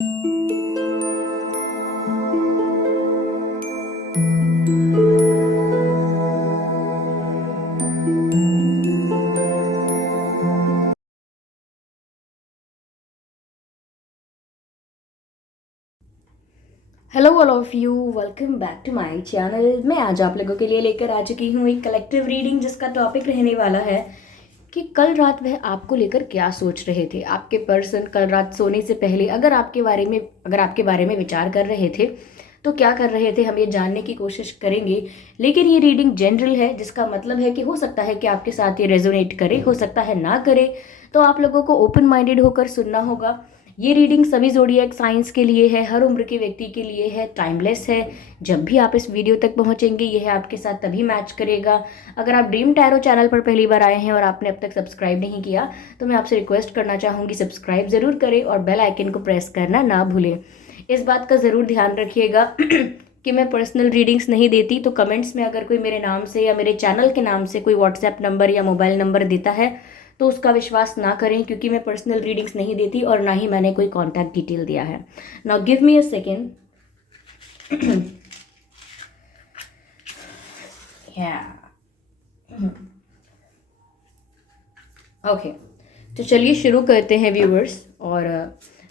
Hello all of you, welcome back to my channel. मैं आज आप लोगों के लिए लेकर आ चुकी हूँ एक कलेक्टिव रीडिंग जिसका टॉपिक रहने वाला है कि कल रात वह आपको लेकर क्या सोच रहे थे। आपके पर्सन कल रात सोने से पहले अगर आपके बारे में विचार कर रहे थे तो क्या कर रहे थे, हम ये जानने की कोशिश करेंगे। लेकिन ये रीडिंग जनरल है, जिसका मतलब है कि हो सकता है कि आपके साथ ये रेजोनेट करे, हो सकता है ना करे। तो आप लोगों को ओपन माइंडेड होकर सुनना होगा। ये रीडिंग सभी ज़ोडिएक साइंस के लिए है, हर उम्र के व्यक्ति के लिए है, टाइमलेस है। जब भी आप इस वीडियो तक पहुंचेंगे यह आपके साथ तभी मैच करेगा। अगर आप ड्रीम टैरो चैनल पर पहली बार आए हैं और आपने अब तक सब्सक्राइब नहीं किया तो मैं आपसे रिक्वेस्ट करना चाहूँगी, सब्सक्राइब ज़रूर करें और बेल आइकन को प्रेस करना ना भूलें। इस बात का ज़रूर ध्यान रखिएगा कि मैं पर्सनल रीडिंग्स नहीं देती, तो कमेंट्स में अगर कोई मेरे नाम से या मेरे चैनल के नाम से कोई व्हाट्सएप नंबर या मोबाइल नंबर देता है तो उसका विश्वास ना करें, क्योंकि मैं पर्सनल रीडिंग्स नहीं देती और ना ही मैंने कोई कॉन्टैक्ट डिटेल दिया है। Now give me a second. Okay, तो चलिए शुरू करते हैं व्यूअर्स, और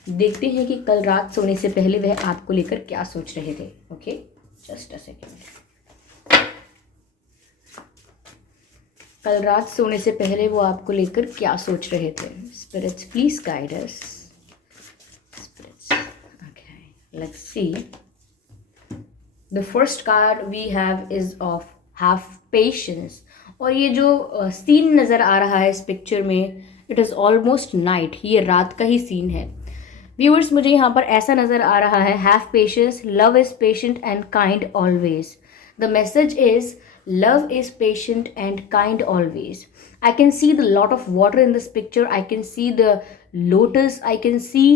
देखते हैं कि कल रात सोने से पहले वह आपको लेकर क्या सोच रहे थे। Okay, just a second. कल रात सोने से पहले वो आपको लेकर क्या सोच रहे थे। Spirits please guide us. Spirits, okay, let's see. The first card we have is of have patience. और ये जो सीन नज़र आ रहा है इस पिक्चर में, इट इज़ ऑलमोस्ट नाइट, ये रात का ही सीन है। व्यूअर्स, मुझे यहाँ पर ऐसा नज़र आ रहा है, have patience, love is patient and kind always. The message is love is patient and kind always. I can see the lot of water in this picture. I can see the lotus. I can see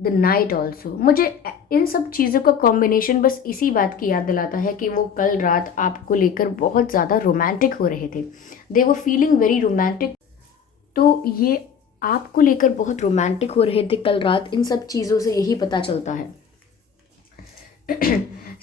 the night also. मुझे इन सब चीज़ों का combination बस इसी बात की याद दिलाता है कि वो कल रात आपको लेकर बहुत ज़्यादा रोमांटिक हो रहे थे। They were feeling very romantic. तो ये आपको लेकर बहुत रोमांटिक हो रहे थे कल रात, इन सब चीज़ों से यही पता चलता है।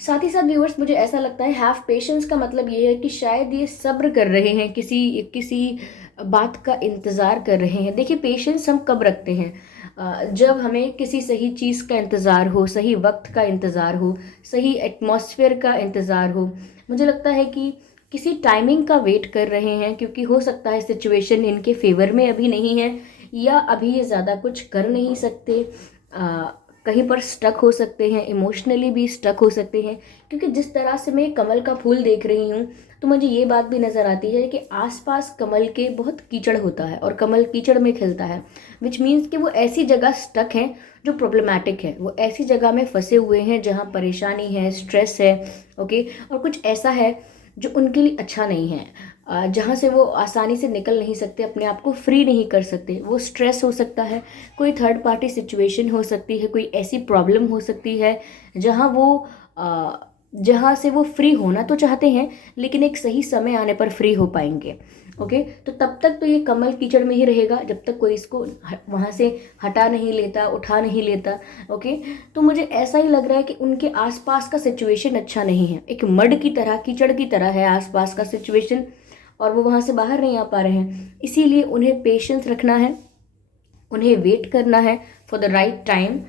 साथ ही साथ व्यूअर्स, मुझे ऐसा लगता है हैव पेशेंस का मतलब ये है कि शायद ये सब्र कर रहे हैं, किसी किसी बात का इंतज़ार कर रहे हैं। देखिए, पेशेंस हम कब रखते हैं, जब हमें किसी सही चीज़ का इंतज़ार हो, सही वक्त का इंतज़ार हो, सही एटमॉस्फेयर का इंतज़ार हो। मुझे लगता है कि किसी टाइमिंग का वेट कर रहे हैं, क्योंकि हो सकता है सिचुएशन इनके फेवर में अभी नहीं है, या अभी ये ज़्यादा कुछ कर नहीं सकते, कहीं पर स्टक हो सकते हैं, इमोशनली भी स्टक हो सकते हैं। क्योंकि जिस तरह से मैं कमल का फूल देख रही हूँ तो मुझे ये बात भी नज़र आती है कि आसपास कमल के बहुत कीचड़ होता है और कमल कीचड़ में खिलता है, विच मीन्स कि वो ऐसी जगह स्टक हैं जो प्रॉब्लमैटिक है, वो ऐसी जगह में फंसे हुए हैं जहाँ परेशानी है, स्ट्रेस है। ओके, और कुछ ऐसा है जो उनके लिए अच्छा नहीं है, जहाँ से वो आसानी से निकल नहीं सकते, अपने आप को फ्री नहीं कर सकते। वो स्ट्रेस हो सकता है, कोई थर्ड पार्टी सिचुएशन हो सकती है, कोई ऐसी प्रॉब्लम हो सकती है जहाँ वो जहाँ से वो फ्री होना तो चाहते हैं लेकिन एक सही समय आने पर फ्री हो पाएंगे। ओके, तो तब तक तो ये कमल कीचड़ में ही रहेगा जब तक कोई इसको वहाँ से हटा नहीं लेता, उठा नहीं लेता। ओके, तो मुझे ऐसा ही लग रहा है कि उनके आसपास का सिचुएशन अच्छा नहीं है, एक मड की तरह, कीचड़ की तरह है आसपास का सिचुएशन, और वो वहाँ से बाहर नहीं आ पा रहे हैं। इसीलिए उन्हें पेशेंस रखना है, उन्हें वेट करना है फॉर द राइट टाइम।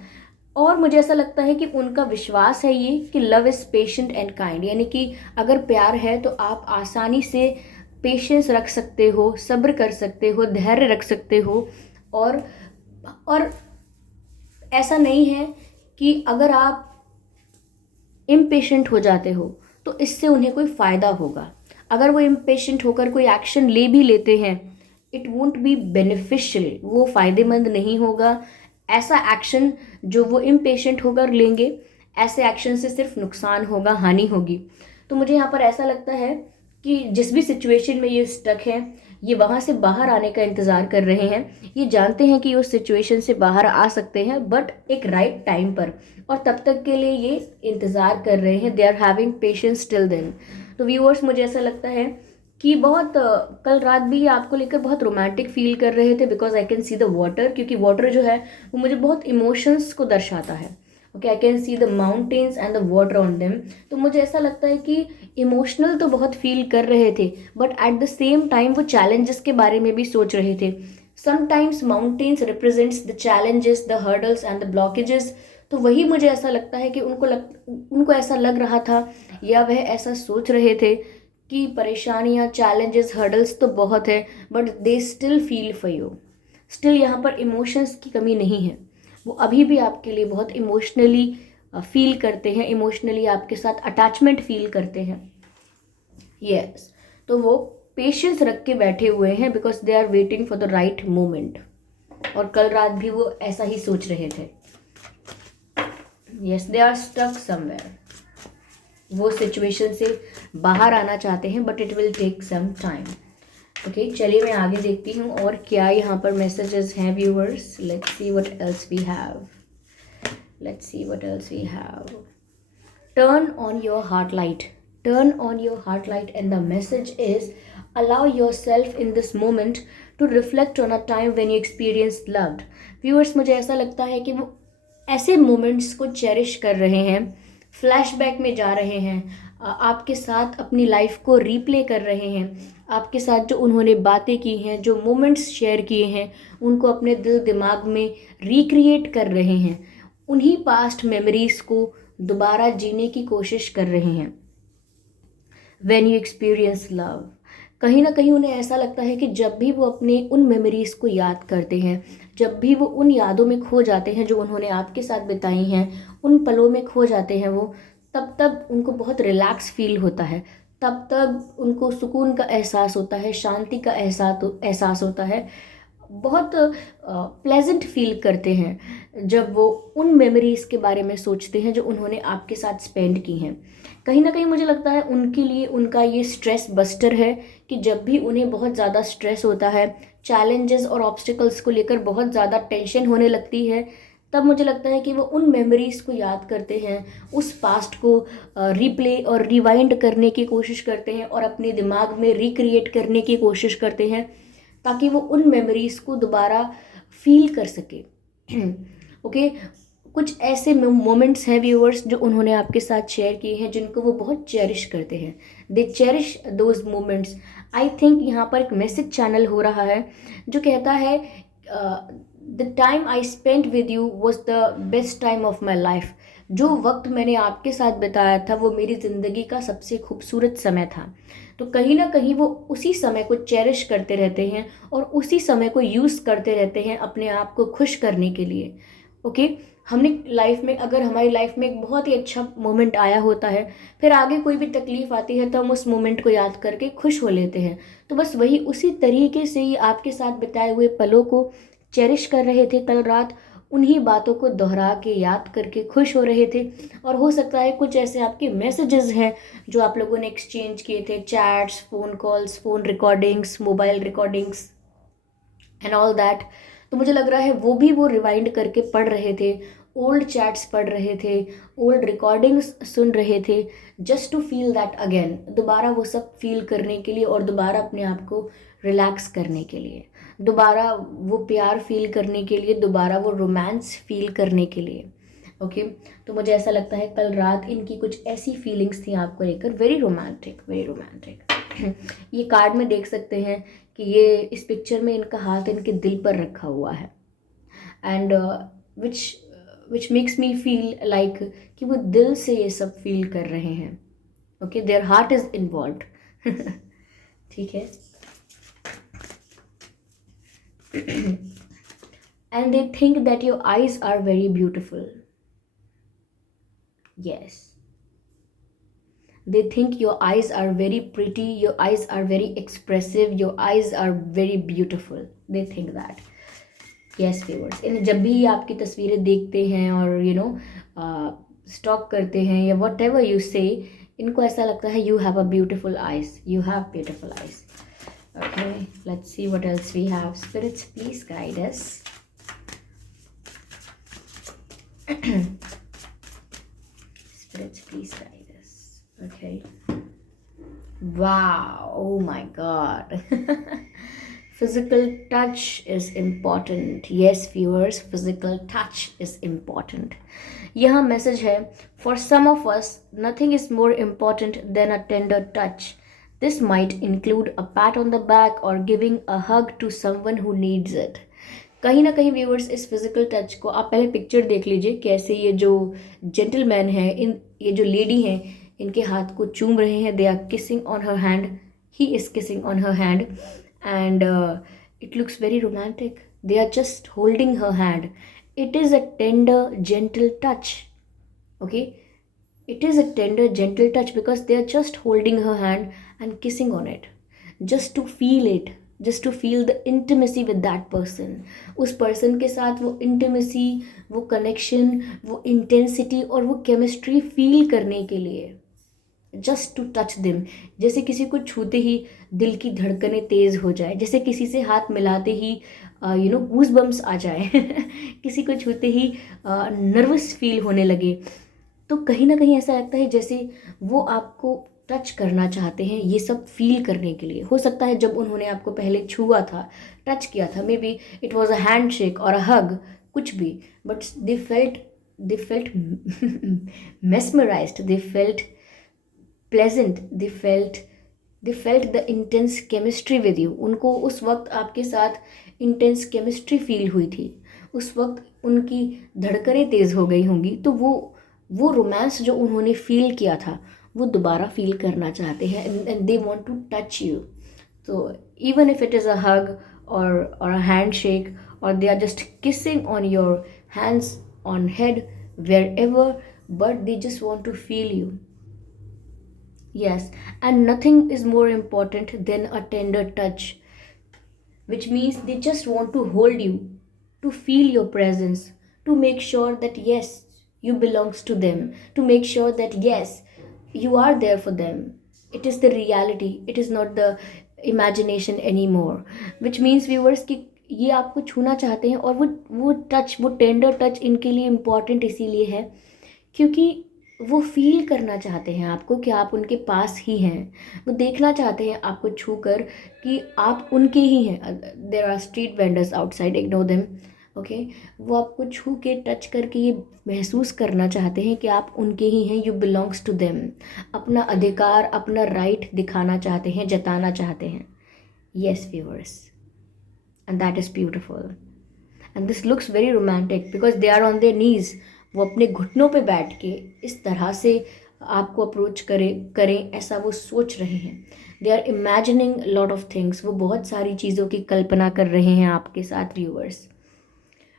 और मुझे ऐसा लगता है कि उनका विश्वास है ये कि love is patient and kind, यानी कि अगर प्यार है तो आप आसानी से पेशेंस रख सकते हो, सब्र कर सकते हो, धैर्य रख सकते हो। और ऐसा नहीं है कि अगर आप इम्पेशेंट हो जाते हो तो इससे उन्हें कोई फ़ायदा होगा। अगर वो इम्पेशेंट होकर कोई एक्शन ले भी लेते हैं, इट वोंट बी बेनिफिशियल, वो फ़ायदेमंद नहीं होगा। ऐसा एक्शन जो वो इम्पेशेंट होकर लेंगे, ऐसे एक्शन से सिर्फ नुकसान होगा, हानि होगी। तो मुझे यहाँ पर ऐसा लगता है कि जिस भी सिचुएशन में ये स्टक है, ये वहाँ से बाहर आने का इंतज़ार कर रहे हैं। ये जानते हैं कि उस सिचुएशन से बाहर आ सकते हैं, बट एक राइट टाइम पर, और तब तक के लिए ये इंतज़ार कर रहे हैं। They are having patience till then. तो व्यूअर्स, मुझे ऐसा लगता है कि बहुत कल रात भी ये आपको लेकर बहुत रोमांटिक फील कर रहे थे, because I can see the water, क्योंकि वाटर जो है वो मुझे बहुत इमोशंस को दर्शाता है। Okay, I can see the mountains and the water on them. तो मुझे ऐसा लगता है कि इमोशनल तो बहुत फील कर रहे थे, but at the same time वो चैलेंजेस के बारे में भी सोच रहे थे। Sometimes mountains represents the challenges, the hurdles and the blockages. तो वही मुझे ऐसा लगता है कि उनको ऐसा लग रहा था, या वह ऐसा सोच रहे थे कि परेशानियाँ, चैलेंजेस, हर्डल्स तो बहुत है, but they still feel for you. Still यहाँ पर इमोशंस की कमी नहीं है, वो अभी भी आपके लिए बहुत इमोशनली फील करते हैं, इमोशनली आपके साथ अटैचमेंट फील करते हैं। यस, तो वो पेशेंस रख के बैठे हुए हैं, because they are waiting for the right moment. और कल रात भी वो ऐसा ही सोच रहे थे। Yes, they are stuck somewhere. वो सिचुएशन से बाहर आना चाहते हैं, but it will take some time. Okay, चलिए मैं आगे देखती हूँ और क्या यहाँ पर मैसेजेस हैं viewers. Let's see what else we have. Let's see what else we have. Turn on your heart light, turn on your heart light, and the message is allow yourself in this moment to reflect on a time when you experienced loved। Viewers, मुझे ऐसा लगता है कि वो ऐसे moments को cherish कर रहे हैं, फ्लैशबैक में जा रहे हैं, आपके साथ अपनी लाइफ को रीप्ले कर रहे हैं, आपके साथ जो उन्होंने बातें की हैं, जो मोमेंट्स शेयर किए हैं, उनको अपने दिल दिमाग में रिक्रिएट कर रहे हैं, उन्हीं पास्ट मेमोरीज को दोबारा जीने की कोशिश कर रहे हैं। व्हेन यू एक्सपीरियंस लव, कहीं ना कहीं उन्हें ऐसा लगता है कि जब भी वो अपने उन मेमोरीज़ को याद करते हैं, जब भी वो उन यादों में खो जाते हैं जो उन्होंने आपके साथ बिताई हैं, उन पलों में खो जाते हैं वो, तब तब उनको बहुत रिलैक्स फील होता है, तब तब उनको सुकून का एहसास होता है, शांति का एहसास होता है, बहुत प्लेजेंट फील करते हैं जब वो उन मेमोरीज़ के बारे में सोचते हैं जो उन्होंने आपके साथ स्पेंड की हैं। कहीं ना कहीं मुझे लगता है उनके लिए उनका ये स्ट्रेस बस्टर है, कि जब भी उन्हें बहुत ज़्यादा स्ट्रेस होता है, चैलेंजेस और ऑब्स्टिकल्स को लेकर बहुत ज़्यादा टेंशन होने लगती है, तब मुझे लगता है कि वो उन मेमोरीज़ को याद करते हैं, उस पास्ट को रिप्ले और रिवाइंड करने की कोशिश करते हैं और अपने दिमाग में रिक्रिएट करने की कोशिश करते हैं, ताकि वो उन मेमोरीज़ को दोबारा फील कर सके। ओके, कुछ ऐसे मोमेंट्स हैं व्यूअर्स जो उन्होंने आपके साथ शेयर किए हैं, जिनको वो बहुत चेरिश करते हैं। They cherish those moments. I think यहाँ पर एक मैसेज चैनल हो रहा है जो कहता है, the time I spent with you was the best time of my life. जो वक्त मैंने आपके साथ बिताया था वो मेरी ज़िंदगी का सबसे खूबसूरत समय था। तो कहीं ना कहीं वो उसी समय को चेरिश करते रहते हैं और उसी समय को यूज़ करते रहते हैं अपने आप को खुश करने के लिए। ओके, हमने लाइफ में, अगर हमारी लाइफ में एक बहुत ही अच्छा मोमेंट आया होता है, फिर आगे कोई भी तकलीफ आती है तो हम उस मोमेंट को याद करके खुश हो लेते हैं। तो बस वही उसी तरीके से ही आपके साथ बिताए हुए पलों को चेरिश कर रहे थे कल रात, उन्हीं बातों को दोहरा के याद करके खुश हो रहे थे। और हो सकता है कुछ ऐसे आपके मैसेजेस हैं जो आप लोगों ने एक्सचेंज किए थे, chats, phone calls, phone recordings, mobile recordings and all that. तो मुझे लग रहा है वो भी वो रिवाइंड करके पढ़ रहे थे, ओल्ड चैट्स पढ़ रहे थे, ओल्ड रिकॉर्डिंग्स सुन रहे थे, just to feel that again, दोबारा वो सब फील करने के लिए और दोबारा अपने आप को रिलैक्स करने के लिए, दोबारा वो प्यार फील करने के लिए, दोबारा वो रोमांस फील करने के लिए। ओके, तो मुझे ऐसा लगता है कल रात इनकी कुछ ऐसी फीलिंग्स थी आपको लेकर, वेरी रोमांटिक, वेरी रोमांटिक। ये कार्ड में देख सकते हैं कि ये इस पिक्चर में इनका हाथ इनके दिल पर रखा हुआ है, and which which makes me feel like कि वो दिल से ये सब फील कर रहे हैं। Okay, their heart is involved. ठीक है, and they think that your eyes are very beautiful. Yes, they think your eyes are very pretty, your eyes are very expressive, your eyes are very beautiful, they think that। Yes viewers, इन जब भी आपकी तस्वीरें देखते हैं और stock करते हैं या वट एवर यू से, इनको ऐसा लगता है you have a beautiful eyes, you have beautiful eyes. Okay, let's see what else we have. Spirits please guide us. Spirits, please guide us. Okay. Wow, oh my God. Physical touch is important. Yes, viewers, physical touch is important. यह message है, for some of us, nothing is more important than a tender touch. This might include a pat on the back or giving a hug to someone who needs it. कहीं ना कहीं viewers इस physical touch को आप पहले picture देख लीजिए, कैसे ये जो जेंटलमैन है, इन ये जो लेडी हैं, इनके हाथ को चूम रहे हैं. They are kissing on her hand, he is kissing on her hand, and it looks very romantic. They are just holding her hand. It is a tender gentle touch. Okay, it is a tender gentle touch because they are just holding her hand and kissing on it, just to feel it, just to feel the intimacy with that person. उस person के साथ वो intimacy, वो connection, वो intensity और वो chemistry feel करने के लिए, जस्ट टू टच दिम. जैसे किसी को छूते ही दिल की धड़कनें तेज़ हो जाए, जैसे किसी से हाथ मिलाते ही गूज बम्स आ जाए किसी को छूते ही नर्वस फील होने लगे. तो कहीं ना कहीं ऐसा लगता है जैसे वो आपको टच करना चाहते हैं, ये सब फील करने के लिए. हो सकता है जब उन्होंने आपको पहले छुआ था, टच किया था, may be it was a hand shake और अ हग, कुछ भी, but they felt mesmerized, they felt pleasant, they felt the intense chemistry with you. उनको उस वक्त आपके साथ intense chemistry फील हुई थी, उस वक्त उनकी धड़कनें तेज़ हो गई होंगी. तो वो रोमांस जो उन्होंने फील किया था वो दोबारा फील करना चाहते हैं, and they want to touch you. तो even if it is a hug or a handshake, or they are just kissing on your hands, on head, wherever, but they just want to feel you. Yes, and nothing is more important than a tender touch, which means they just want to hold you, to feel your presence, to make sure that yes, you belongs to them, to make sure that yes, you are there for them. It is the reality, it is not the imagination anymore. Which means viewers कि ये आपको छूना चाहते हैं, और वो touch, वो tender touch इनके लिए इम्पॉर्टेंट इसीलिए है क्योंकि वो फील करना चाहते हैं आपको कि आप उनके पास ही हैं. वो देखना चाहते हैं आपको छू कर कि आप उनके ही हैं. There are street vendors outside, ignore them. Okay, वो आपको छू के टच करके ये महसूस करना चाहते हैं कि आप उनके ही हैं, यू बिलोंग्स टू देम. अपना अधिकार, अपना राइट दिखाना चाहते हैं, जताना चाहते हैं. Yes viewers, and that is beautiful, and this looks very romantic because they are on their knees. वो अपने घुटनों पे बैठ के इस तरह से आपको अप्रोच करें ऐसा वो सोच रहे हैं. They are imagining lot of things. वो बहुत सारी चीज़ों की कल्पना कर रहे हैं आपके साथ व्यूअर्स.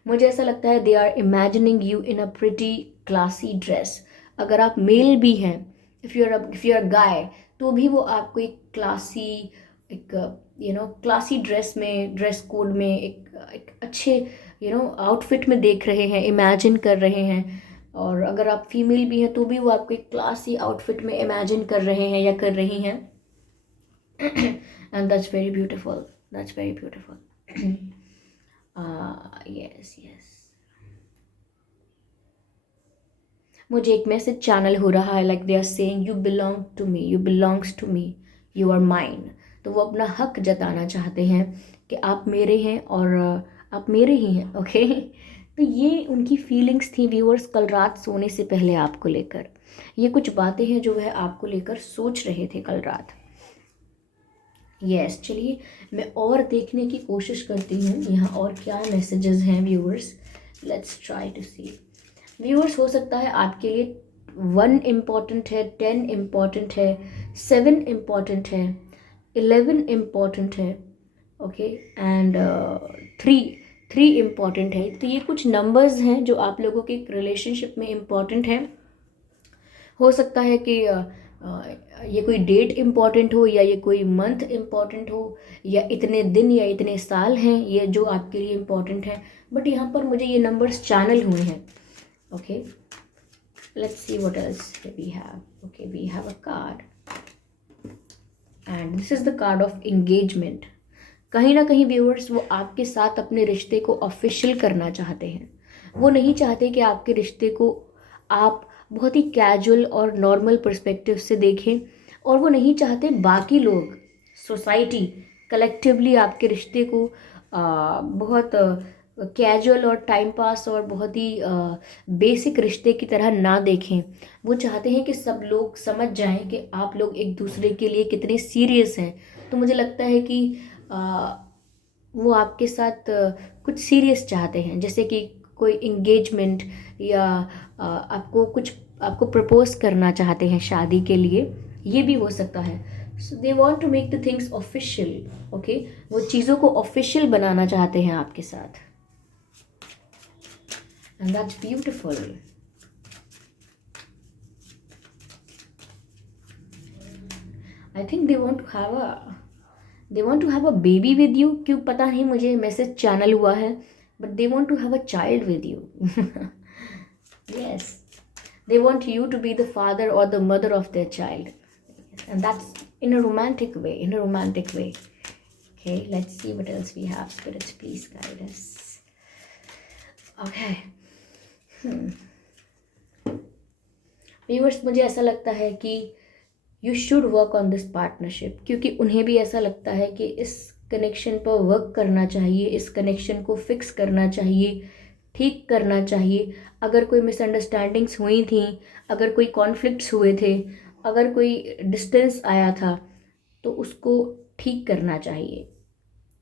मुझे ऐसा लगता है they are imagining you in a pretty classy dress. अगर आप मेल भी हैं, इफ़ यू आर गाय, तो भी वो आपको एक क्लासी, एक क्लासी ड्रेस में, ड्रेस कोड में, एक अच्छे आउटफिट में देख रहे हैं, इमेजिन कर रहे हैं. और अगर आप फीमेल भी हैं तो भी वो आपको एक क्लासी आउटफिट में इमेजिन कर रहे हैं या कर रही हैं. And that's very beautiful, that's very beautiful. Yes yes, मुझे एक मैसेज चैनल हो रहा है, like they are saying you belong to me, you belongs to me, you are mine. तो वो अपना हक जताना चाहते हैं कि आप मेरे हैं और आप मेरे ही हैं. ओके तो ये उनकी फीलिंग्स थी व्यूअर्स कल रात सोने से पहले आपको लेकर. ये कुछ बातें हैं जो वह आपको लेकर सोच रहे थे कल रात. यस, चलिए मैं और देखने की कोशिश करती हूँ यहाँ और क्या मैसेजेस हैं viewers. Let's try to see. Viewers, हो सकता है आपके लिए 1 इम्पॉर्टेंट है, 10 इम्पॉर्टेंट है, 7 इम्पॉर्टेंट है, 11 इम्पॉर्टेंट है. ओके, एंड 3 इम्पॉर्टेंट है. तो ये कुछ नंबर्स हैं जो आप लोगों के रिलेशनशिप में इम्पॉर्टेंट हैं. हो सकता है कि ये कोई डेट इम्पॉर्टेंट हो, या ये कोई मंथ इम्पॉर्टेंट हो, या इतने दिन या इतने साल हैं ये जो आपके लिए इम्पॉर्टेंट हैं. बट यहाँ पर मुझे ये नंबर्स चैनल हुए हैं. Okay, let's see what else we have. Okay, we have a card, and this is the card of engagement. कहीं ना कहीं व्यूअर्स वो आपके साथ अपने रिश्ते को ऑफिशियल करना चाहते हैं. वो नहीं चाहते कि आपके रिश्ते को आप बहुत ही कैजुअल और नॉर्मल पर्सपेक्टिव से देखें. और वो नहीं चाहते बाकी लोग, सोसाइटी कलेक्टिवली आपके रिश्ते को बहुत कैजुअल और टाइम पास और बहुत ही बेसिक रिश्ते की तरह ना देखें। वो चाहते हैं कि सब लोग समझ जाएं कि आप लोग एक दूसरे के लिए कितने सीरियस हैं। तो मुझे लगता है कि वो आपके साथ कुछ सीरियस चाहते हैं, जैसे कि कोई इंगेजमेंट या आपको प्रपोज करना चाहते हैं शादी के लिए, ये भी हो सकता है। So they want to make the things official. Okay, वो चीज़ों को ऑफिशियल बनाना चाहते हैं आपके साथ, and that's beautiful. I think they want to have a baby with you. क्यों पता नहीं, मुझे मैसेज चैनल हुआ है, but they want to have a child with you. Yes, they want you to be the father or the mother of their child, and that's in a romantic way, Okay, let's see what else we have. Spirits, please guide us. Okay. Viewers, मुझे ऐसा लगता है कि you should work on this partnership, क्योंकि उन्हें भी ऐसा लगता है कि इस कनेक्शन पर वर्क करना चाहिए, इस कनेक्शन को फिक्स करना चाहिए, ठीक करना चाहिए। अगर कोई मिसअंडरस्टैंडिंग्स हुई थी, अगर कोई कॉन्फ्लिक्ट्स हुए थे, अगर कोई डिस्टेंस आया था, तो उसको ठीक करना चाहिए।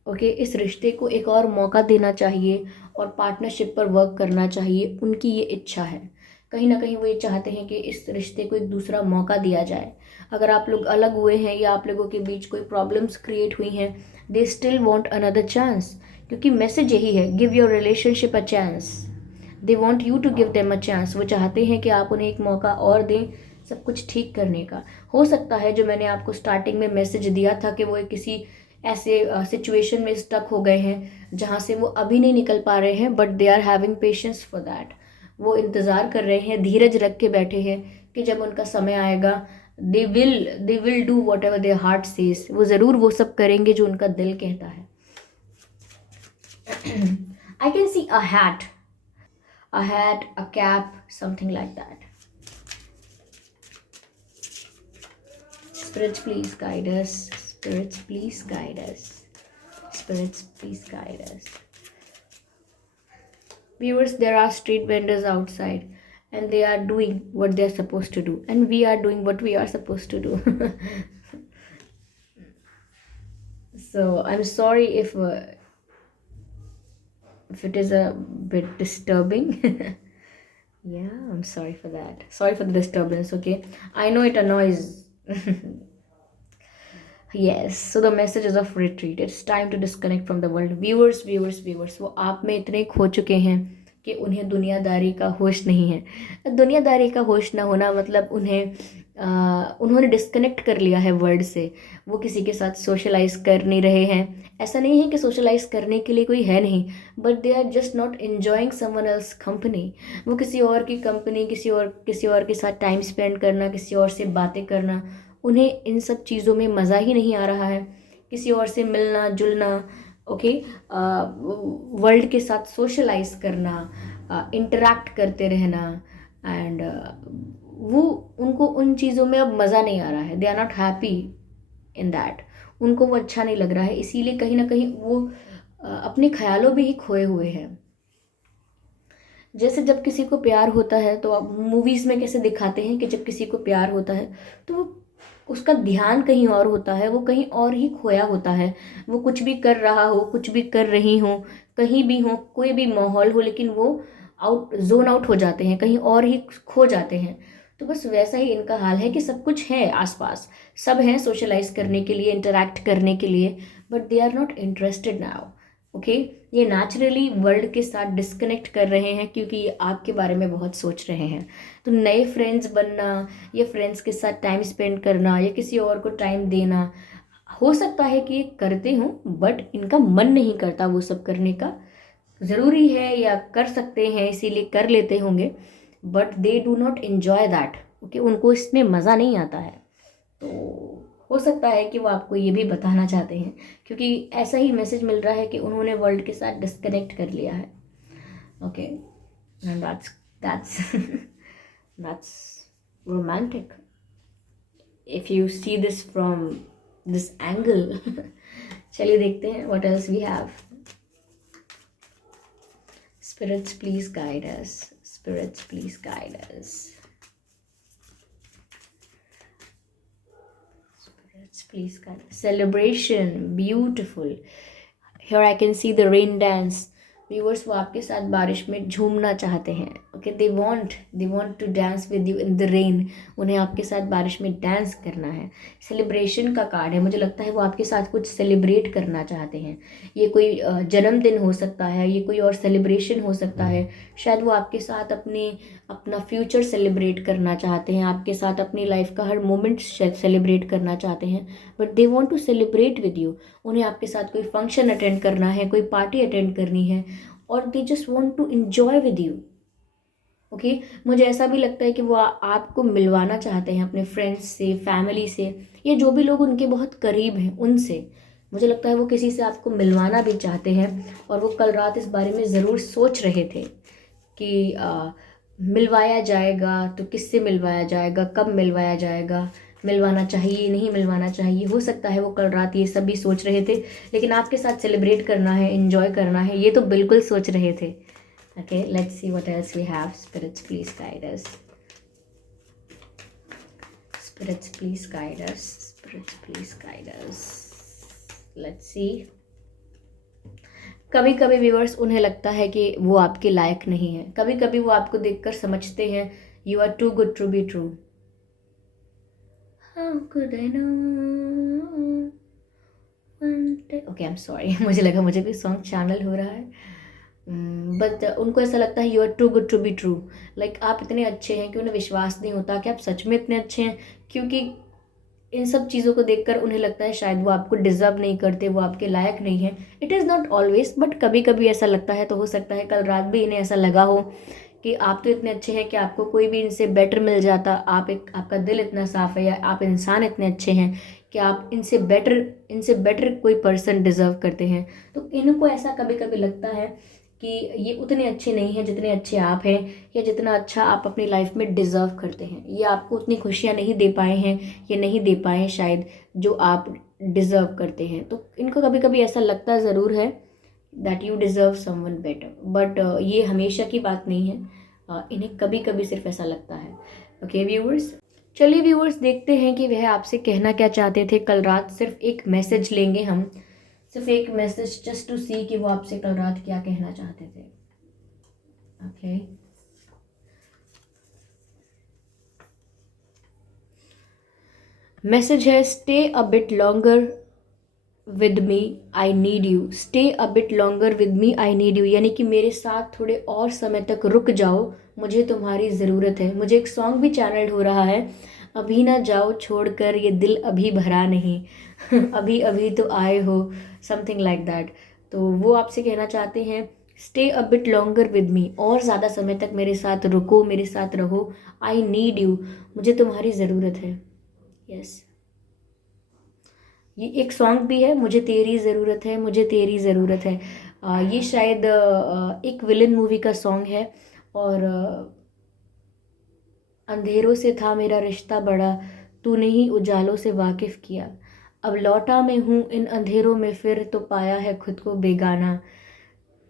ओके, इस रिश्ते को एक और मौका देना चाहिए और पार्टनरशिप पर वर्क करना चाहिए। उनकी ये इच्छा है, कहीं ना कहीं वो ये चाहते हैं कि इस रिश्ते को एक दूसरा मौका दिया जाए। अगर आप लोग अलग हुए हैं या आप लोगों के बीच कोई प्रॉब्लम्स क्रिएट हुई हैं, they still want another chance, क्योंकि मैसेज यही है, give your relationship a chance. They want you to give them a chance. वो चाहते हैं कि आप उन्हें एक मौका और दें सब कुछ ठीक करने का। हो सकता है जो मैंने आपको स्टार्टिंग में मैसेज दिया था कि वो किसी ऐसे सिचुएशन में स्टक हो गए हैं जहाँ से वो अभी नहीं निकल पा रहे हैं, but they are having patience for that. वो इंतज़ार कर रहे हैं, धीरज रख के बैठे हैं कि जब उनका समय आएगा they will do what ever their heart says. वो ज़रूर वो सब करेंगे जो उनका दिल कहता है। I can see a hat, a cap, something like that. Spirits, please guide us. Spirits, please guide us. Spirits, please guide us. Viewers, there are street vendors outside and they are doing what they are supposed to do, and we are doing what we are supposed to do. So I'm sorry if it is a bit disturbing. Yeah, I'm sorry for that. Sorry for the disturbance, okay? I know it annoys. Yes, so the message is of retreat. It's time to disconnect from the world. Viewers, वो आप में इतने खो चुके हैं कि उन्हें दुनियादारी का होश नहीं है। दुनियादारी का होश ना होना मतलब उन्होंने डिस्कनेक्ट कर लिया है वर्ल्ड से। वो किसी के साथ सोशलाइज कर नहीं रहे हैं। ऐसा नहीं है कि सोशलाइज करने के लिए कोई है नहीं, but they are just not enjoying someone else company. वो किसी और की कंपनी, किसी और के साथ टाइम स्पेंड करना, किसी और से बातें करना, उन्हें इन सब चीज़ों में मज़ा ही नहीं आ रहा है। किसी और से मिलना जुलना, ओके, वर्ल्ड के साथ सोशलाइज करना, इंटरेक्ट करते रहना, एंड वो उनको उन चीज़ों में अब मज़ा नहीं आ रहा है। They are not happy in that. उनको वो अच्छा नहीं लग रहा है, इसीलिए कहीं ना कहीं वो अपने ख्यालों में ही खोए हुए हैं। जैसे जब किसी को प्यार होता है तो अब मूवीज़ में कैसे दिखाते हैं कि जब किसी को प्यार होता है तो वो उसका ध्यान कहीं और होता है, वो कहीं और ही खोया होता है। वो कुछ भी कर रहा हो, कुछ भी कर रही हो, कहीं भी हो, कोई भी माहौल हो, लेकिन वो जोन आउट हो जाते हैं, कहीं और ही खो जाते हैं। तो बस वैसा ही इनका हाल है कि सब कुछ है आसपास, सब हैं सोशलाइज करने के लिए, इंटरेक्ट करने के लिए, but they are not interested now. Okay, ये नेचुरली वर्ल्ड के साथ डिस्कनेक्ट कर रहे हैं क्योंकि ये आपके बारे में बहुत सोच रहे हैं। तो नए फ्रेंड्स बनना या फ्रेंड्स के साथ टाइम स्पेंड करना या किसी और को टाइम देना, हो सकता है कि ये करते हों, बट इनका मन नहीं करता वो सब करने का। ज़रूरी है या कर सकते हैं इसीलिए कर लेते होंगे, but they do not enjoy that. Okay, उनको इसमें मज़ा नहीं आता है। तो हो सकता है कि वो आपको ये भी बताना चाहते हैं, क्योंकि ऐसा ही मैसेज मिल रहा है कि उन्होंने वर्ल्ड के साथ डिस्कनेक्ट कर लिया है। Okay, and that's that's romantic. If you see this from this angle. चलिए देखते हैं what else we have. Spirits please guide us, spirits please guide us, spirits please guide us. Celebration, beautiful. Here I can see the rain dance. Viewers वो आपके साथ बारिश में झूमना चाहते हैं। Okay, they want to dance with you in the rain. उन्हें आपके साथ बारिश में डांस करना है। सेलिब्रेशन का कार्ड है, मुझे लगता है वो आपके साथ कुछ सेलिब्रेट करना चाहते हैं। ये कोई जन्मदिन हो सकता है, ये कोई और सेलिब्रेशन हो सकता है। शायद वो आपके साथ अपना फ्यूचर सेलिब्रेट करना चाहते हैं, आपके साथ अपनी लाइफ का हर मोमेंट सेलिब्रेट करना चाहते हैं। But they want to celebrate with you. उन्हें आपके साथ कोई फंक्शन अटेंड करना है, कोई पार्टी अटेंड करनी है, और they just want to enjoy with you. Okay, मुझे ऐसा भी लगता है कि वो आपको मिलवाना चाहते हैं अपने फ्रेंड्स से, फैमिली से, या जो भी लोग उनके बहुत करीब हैं उनसे। मुझे लगता है वो किसी से आपको मिलवाना भी चाहते हैं, और वो कल रात इस बारे में ज़रूर सोच रहे थे कि मिलवाया जाएगा तो किससे मिलवाया जाएगा, कब मिलवाया जाएगा, मिलवाना चाहिए नहीं मिलवाना चाहिए। हो सकता है वो कल रात ये सब भी सोच रहे थे, लेकिन आपके साथ सेलिब्रेट करना है, एंजॉय करना है, ये तो बिल्कुल सोच रहे थे। Okay, let's see what else we have. Spirits please guide us, spirits please guide us, spirits please guide us. Let's see. कभी कभी व्यूअर्स उन्हें लगता है कि वो आपके लायक नहीं है। कभी कभी वो आपको देखकर समझते हैं you are too good to be true. How could I know. Okay, I am sorry, मुझे लगा मुझे भी सॉन्ग चैनल हो रहा है। बट उनको ऐसा लगता है you are too good to be true. Like आप इतने अच्छे हैं कि उन्हें विश्वास नहीं होता कि आप सच में इतने अच्छे हैं, क्योंकि इन सब चीज़ों को देखकर उन्हें लगता है शायद वो आपको डिज़र्व नहीं करते, वो आपके लायक नहीं है। It is not always, but कभी कभी ऐसा लगता है। तो हो सकता है कल रात भी इन्हें ऐसा लगा हो कि आप तो इतने अच्छे हैं कि आपको कोई भी इनसे बेटर मिल जाता। आपका दिल इतना साफ़ है, या आप इंसान इतने अच्छे हैं कि आप इनसे बेटर कोई पर्सन डिज़र्व करते हैं। तो इनको ऐसा कभी कभी लगता है कि ये उतने अच्छे नहीं हैं जितने अच्छे आप हैं, या जितना अच्छा आप अपनी लाइफ में डिज़र्व करते हैं। ये आपको उतनी खुशियाँ नहीं दे पाए हैं, ये नहीं दे पाए हैं शायद जो आप डिज़र्व करते हैं। तो इनको कभी कभी ऐसा लगता ज़रूर है that you deserve someone better, but ये हमेशा की बात नहीं है। इन्हें कभी कभी सिर्फ ऐसा लगता है। ओके व्यूअर्स, चलिए व्यूअर्स देखते हैं कि वह आपसे कहना क्या चाहते थे कल रात। सिर्फ एक मैसेज लेंगे हम, सिर्फ एक मैसेज, जस्ट टू सी कि वो आपसे कल रात क्या कहना चाहते थे। ओके, मैसेज है stay a bit longer with me I need you. Stay a bit longer with me I need you, यानी कि मेरे साथ थोड़े और समय तक रुक जाओ, मुझे तुम्हारी ज़रूरत है। मुझे एक सॉन्ग भी चैनल्ड हो रहा है, अभी ना जाओ छोड़कर ये दिल अभी भरा नहीं, अभी अभी तो आए हो, समथिंग लाइक दैट। तो वो आपसे कहना चाहते हैं stay a bit longer with me, और ज़्यादा समय तक मेरे साथ रुको, मेरे साथ रहो। आई नीड यू, मुझे तुम्हारी ज़रूरत है। यस, ये एक सॉन्ग भी है, मुझे तेरी ज़रूरत है, मुझे तेरी ज़रूरत है। ये शायद एक विलन मूवी का सॉन्ग है। और अंधेरों से था मेरा रिश्ता बड़ा, तूने ही उजालों से वाकिफ़ किया। अब लौटा मैं हूँ इन अंधेरों में फिर, तो पाया है खुद को बेगाना।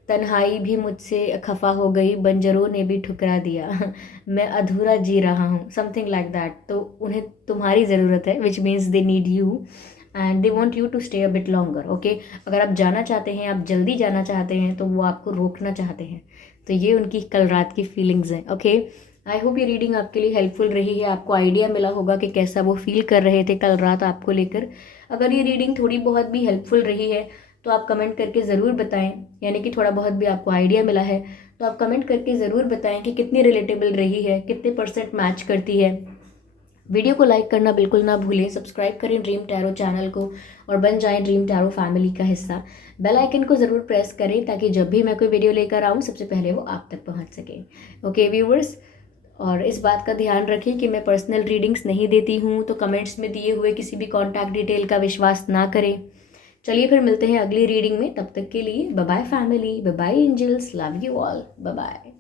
तन्हाई भी मुझसे खफा हो गई, बंजरों ने भी ठुकरा दिया। मैं अधूरा जी रहा हूँ, समथिंग लाइक दैट। तो उन्हें तुम्हारी ज़रूरत है, which means they need you and they want you to stay a bit longer. Okay, अगर आप जाना चाहते हैं, आप जल्दी जाना चाहते हैं, तो वो आपको रोकना चाहते हैं। तो ये उनकी कल रात की फीलिंग्स हैं। ओके, आई होप ये रीडिंग आपके लिए हेल्पफुल रही है, आपको आइडिया मिला होगा कि कैसा वो फील कर रहे थे कल रात आपको लेकर। अगर ये रीडिंग थोड़ी बहुत भी हेल्पफुल रही है तो आप कमेंट करके ज़रूर बताएं, यानी कि थोड़ा बहुत भी आपको आइडिया मिला है तो आप कमेंट करके ज़रूर बताएं कि कितनी रिलेटेबल रही है, कितने % मैच करती है। वीडियो को लाइक करना बिल्कुल ना भूलें, सब्सक्राइब करें ड्रीम टैरो चैनल को और बन जाएं ड्रीम टैरो फैमिली का हिस्सा। बेल आइकन को ज़रूर प्रेस करें ताकि जब भी मैं कोई वीडियो लेकर आऊँ सबसे पहले वो आप तक पहुँच सके। ओके व्यूवर्स, और इस बात का ध्यान रखें कि मैं पर्सनल रीडिंग्स नहीं देती हूँ, तो कमेंट्स में दिए हुए किसी भी कॉन्टैक्ट डिटेल का विश्वास ना करें। चलिए फिर मिलते हैं अगली रीडिंग में, तब तक के लिए bye bye family, bye bye angels, love you all, bye bye.